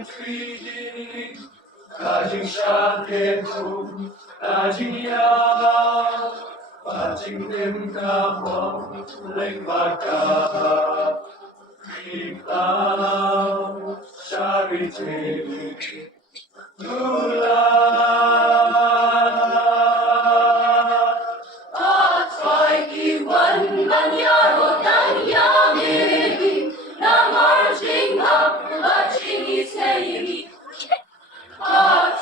3D Dajing Shaketum Dajing Yao Dajing Dim Kapong Leng Baka Kriplau Charity Gula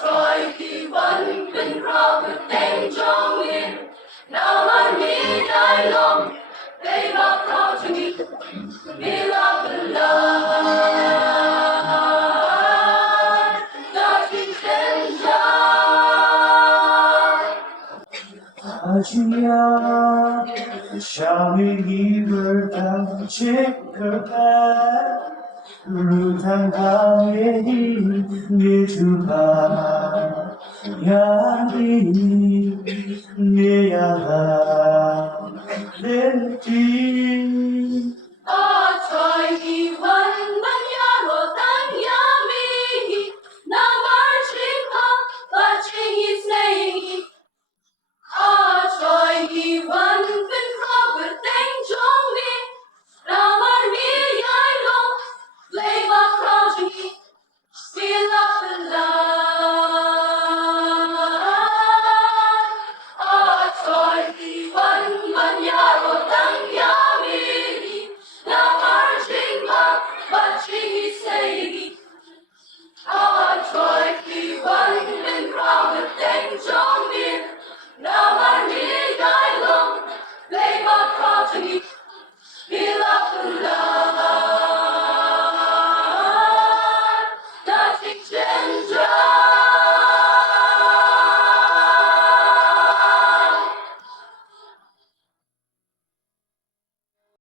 TRAI NGI WAN PYNKHRAW KYRTENG JONG TRAI NGI WAN PYNKHRAW KYRTENG JONG Ajiya, shall we give her down, check her back? Rutang kami nitupa, yandi niyaga, lenti